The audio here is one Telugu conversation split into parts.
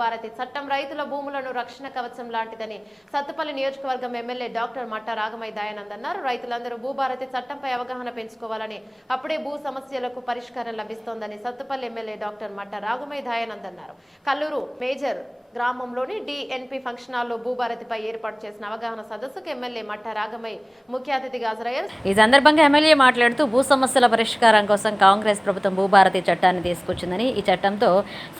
భూభారతి చట్టం రైతుల భూములను రక్షణ కవచం లాంటిదని సత్తుపల్లి నియోజకవర్గం ఎమ్మెల్యే డాక్టర్ మట్ట రాగమై దయానంద్ అన్నారు. రైతులందరూ భూభారతి చట్టంపై అవగాహన పెంచుకోవాలని అప్పుడే భూ సమస్యలకు పరిష్కారం లభిస్తోందని సత్తుపల్లి ఎమ్మెల్యే డాక్టర్ మట్ట రాగమై దయానంద్ అన్నారు. కల్లూరు మేజర్ గ్రామంలోని డిఎన్పి ఫంక్షన్ హాల్లో భూభారతిపై ఏర్పాటు చేసిన అవగాహన సదస్సుకు ఎమ్మెల్యే మట్ట రాగమై ముఖ్య అతిథిగా హాజరయ్యారు. ఈ సందర్భంగా ఎమ్మెల్యే మాట్లాడుతూ భూ సమస్యల పరిష్కారం కోసం కాంగ్రెస్ ప్రభుత్వం భూభారతి చట్టాన్ని తీసుకొచ్చిందని ఈ చట్టంతో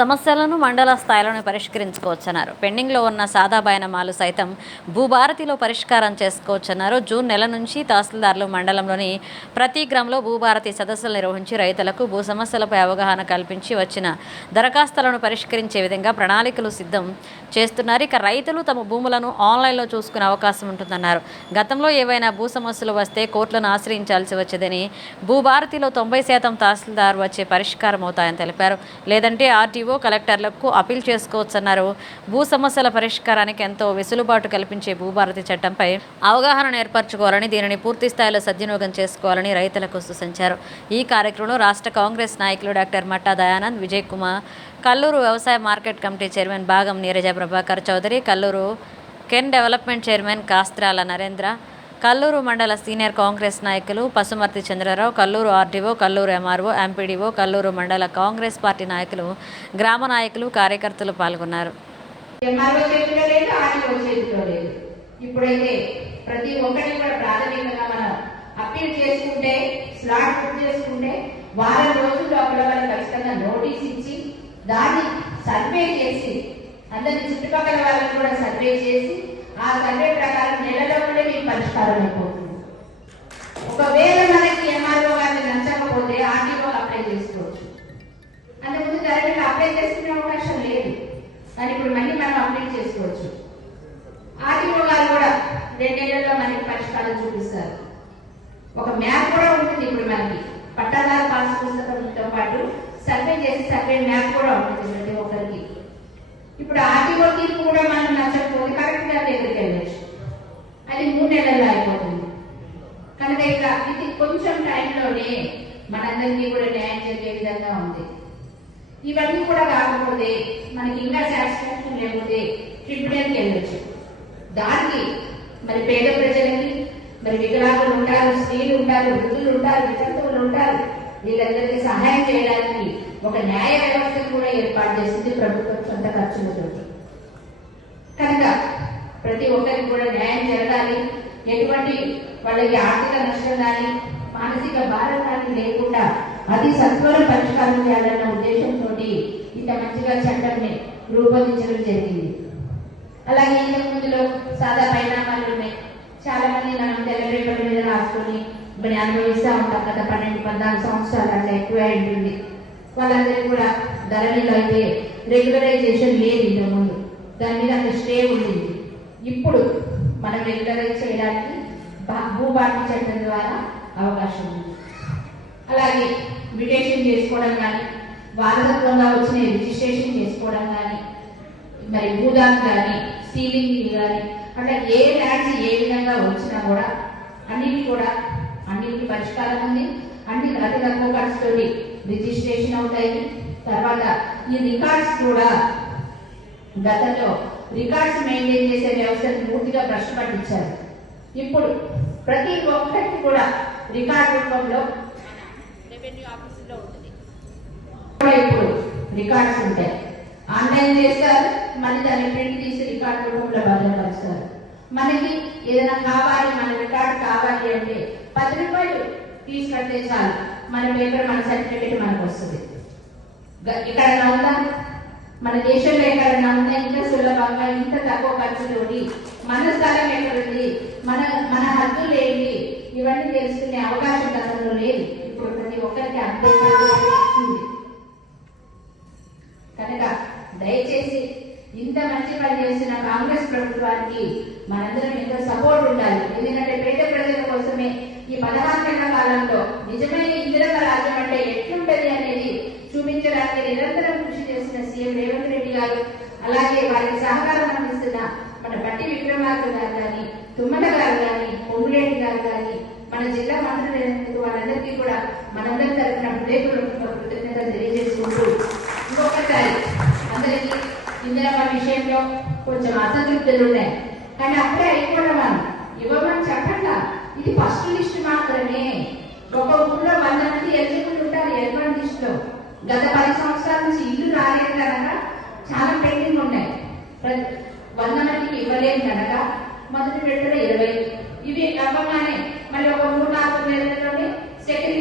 సమస్యలను మండల స్థాయిలోనే పరిష్కరించుకోవచ్చన్నారు. పెండింగ్లో ఉన్న సాదా బయనమాలు సైతం భూభారతిలో పరిష్కారం చేసుకోవచ్చన్నారు. జూన్ నెల నుంచి తహసీల్దార్లు మండలంలోని ప్రతి గ్రామంలో భూభారతి సదస్సులు నిర్వహించి రైతులకు భూ సమస్యలపై అవగాహన కల్పించి వచ్చిన దరఖాస్తులను పరిష్కరించే విధంగా ప్రణాళికలు సిద్ధం చేస్తున్నారు. ఇక రైతులు తమ భూములను ఆన్లైన్లో చూసుకునే అవకాశం ఉంటుందన్నారు. గతంలో ఏవైనా భూ సమస్యలు వస్తే కోర్టులను ఆశ్రయించాల్సి వచ్చేదని భూభారతిలో తొంభై శాతం తహసీల్దార్ వచ్చే పరిష్కారం అవుతాయని తెలిపారు. లేదంటే ఆర్టీఓ కలెక్టర్లకు అప్పీల్ చేసుకోవచ్చన్నారు. భూ సమస్యల పరిష్కారానికి ఎంతో వెసులుబాటు కల్పించే భూభారతి చట్టంపై అవగాహన ఏర్పరచుకోవాలని దీనిని పూర్తి స్థాయిలో సద్వినియోగం చేసుకోవాలని రైతులకు సూచించారు ఈ కార్యక్రమంలో రాష్ట్ర కాంగ్రెస్ నాయకులు డాక్టర్ మట్టా దయానంద్ విజయ్ కుమార్ కల్లూరు వ్యవసాయ market committee chairman Bhagam Neeraja Prabhakar Chowdary Kallur cane development chairman Kastrala Narendra Kallur మండల సీనియర్ కాంగ్రెస్ నాయకులు Pasumarthi Chandrarao Kallur RDO Kallur MRO MPDO Kallur మండల కాంగ్రెస్ పార్టీ నాయకులు గ్రామ నాయకులు కార్యకర్తలు పాల్గొన్నారు. ఇప్పుడైతే ప్రతి ఒక్కటి కూడా ప్రాథమికంగా మనం అప్పీల్ చేసుకుంటే స్లాట్ బుక్ చేసుకుంటే వారం రోజుల లోపల వాళ్ళు ఖచ్చితంగా నోటీస్ ఇచ్చి దాన్ని సర్వే చేసి అందరి చుట్టుపక్కల వాళ్ళని కూడా సర్వే చేసి ఆ సర్వే ప్రకారం నెలలోనే మీకు పరిష్కారం అయిపోతుంది. ఒకవేళ మనకి ఎంఆర్ఓ గారిని నచ్చకపోతే ఆర్టీఓ అప్లై చేసుకోవచ్చు. అంతకుముందు డైరెక్ట్ అప్లై చేసుకునే అవకాశం లేదు. కానీ ఇప్పుడు మళ్ళీ మనం అప్లై చేసుకోవచ్చు. ఆర్టీఓ గారు కూడా రెండేళ్ళలో మనకి పరిష్కారం చూపిస్తారు. ఒక మ్యాప్ కూడా ఉంటుంది ఇప్పుడు మనకి. పట్టాదారు పాస్ పుస్తకంతో పాటు సర్వే చేసి సర్వే మ్యాప్ కూడా ఉంటుంది ప్రతి ఒక్కరికి. ఇప్పుడు ఆర్టీఓ తీర్పు కూడా మనం నచ్చకపోతే కరెక్ట్గా దగ్గరికి వెళ్ళచ్చు? అది మూడు నెలల్లో అయిపోతుంది. కనుక ఇక ఇది కొంచెం టైంలోనే మనందరికీ కూడా న్యాయం జరిగే విధంగా ఉంది. ఇవన్నీ కూడా కాకపోతే మనకి ఇంకా సాటిస్ఫాక్షన్ లేకపోతే ట్రిబ్యునల్కి వెళ్ళొచ్చు. దానికి మరి పేద ప్రజలకి మరి వికలాంగులు ఉంటారు స్త్రీలు ఉంటారు వృద్ధులు ఉంటారు వితంతువులు ఉంటారు వీళ్ళందరికీ సహాయం చేయడానికి ఒక న్యాయ వ్యవస్థను కూడా ఏర్పాటు చేసింది ప్రభుత్వం సొంత ఖర్చులతో కనుక ప్రతి ఒక్కరికి కూడా న్యాయం జరగాలి. ఎటువంటి వాళ్ళకి ఆర్థిక నష్టం కానీ మానసిక భారం కానీ లేకుండా అతి సత్వర పరిష్కారం చేయాలన్న ఉద్దేశంతో ఇంత మంచిగా చట్టాన్ని రూపొందించడం జరిగింది. అలాగే ఇంతకు ముందులో సాదా పరిణామాలు ఉన్నాయి చాలా మంది మనం తెల్ల మీద రాసుకొని మరి అనుభవిస్తూ ఉంటాం గత పన్నెండు పద్నాలుగు సంవత్సరాలు అట్లా ఎక్కువ ఉంటుంది. వాళ్ళందరికీ కూడా ధరణిలో అయితే రెగ్యులరైజేషన్ లేదు ఇంతకు ముందు దాని మీద అంత స్టే ఉండింది. ఇప్పుడు మనం రెగ్యులరైజ్ చేయడానికి భా- భూభారతి చట్టం ద్వారా అవకాశం ఉంది. అలాగే మ్యూటేషన్ చేసుకోవడం కానీ వారసత్వంగా వచ్చిన రిజిస్ట్రేషన్ చేసుకోవడం కానీ మరి భూదాన్ కానీ సీలింగ్ కానీ అట్లా ఏ ల్యాండ్స్ ఏ విధంగా వచ్చినా కూడా అన్నిటి కూడా అన్నిటికి పరిష్కారం ఉంది అన్ని అతి తక్కువ ఖర్చుతో రిజిస్ట్రేషన్ అవుతాయి. తర్వాత ఈ రికార్డ్స్ కూడా గతంలో రికార్డ్స్ మెయింటైన్ చేసే వ్యవస్థను పూర్తిగా భ్రష్టు పట్టించారు. ఇప్పుడు ప్రతి ఒక్కరికి కూడా రికార్డ్ రూపంలో రెవెన్యూ ఆఫీసులో ఉంటుంది. కూడా ఇప్పుడు రికార్డ్స్ ఉంటాయి. ఆన్లైన్ చేస్తారు మళ్ళీ దాన్ని ప్రింట్ తీసి రికార్డ్ రూపంలో భద్రపరుస్తారు. మనకి ఏదైనా కావాలి మన రికార్డ్ కావాలి అంటే పది రూపాయలు తీసుకుంటే చాలు. మన పేపర్ మన సర్టిఫికేట్ మనకు వస్తుంది. గ- ఎక్కడైనా ఉందా? మన దేశంలో ఎక్కడైనా ఉందా? ఇంత సులభంగా ఇంత తక్కువ ఖర్చుతోటి మన స్థలం ఎక్కడుంది? మన మన హద్దులు ఏంటి? ఇవన్నీ తెలుసుకునే అవకాశం గతంలో లేదు. ఇప్పుడు ప్రతి ఒక్కరికి అర్థం కనుక దయచేసి ఇంత మంచి పని చేసిన కాంగ్రెస్ ప్రభుత్వానికి మనందరం ఎంతో సపోర్ట్ ఉండాలి. ఎందుకంటే పేద ప్రజల కోసమే ఈ పదహారు కాలంలో నిజమైన ఇందిరక రాజ్యం అంటే ఎట్లుంటది అనేది చూపించడానికి నిరంతరం కృషి చేసిన సీఎం రేవంత్ రెడ్డి గారు అలాగే వారికి సహకారం అందిస్తున్న మన పట్టి విక్రమార్క గారు కానీ తుమ్మల గారు కానీ పొంగులేటి గారు కానీ మన జిల్లా మంత్రులు వాళ్ళందరికీ కూడా మనందరి తరఫున హృదయపూర్వకంగా కృతజ్ఞతలు తెలియజేసుకుంటూ ఇంకొకసారి అందరికీ ఇందిరమ్మ విషయంలో కొంచెం అసంతృప్తులు ఉన్నాయి. కానీ అప్పుడే అయిపోవడం వాళ్ళు ఇవ్వమని చెప్పట్లా ఇది ఫస్ట్ లిస్ట్ మాత్రమే. ఒక ఊళ్ళో వంద మంది ఎలిజిబుల్ ఉంటారు. ఎల్వన్ లిస్ట్లో గత పది సంవత్సరాల నుంచి ఇల్లు రాలేదు కనుక చాలా పెండింగ్ ఉన్నాయి. ప్రతి- వంద మందికి ఇవ్వలేదు కనుక మొదటి విడతలో ఇరవై. ఇవి అవ్వగానే మళ్ళీ ఒక మూడు నాలుగు నెలల్లోనే సెకండ్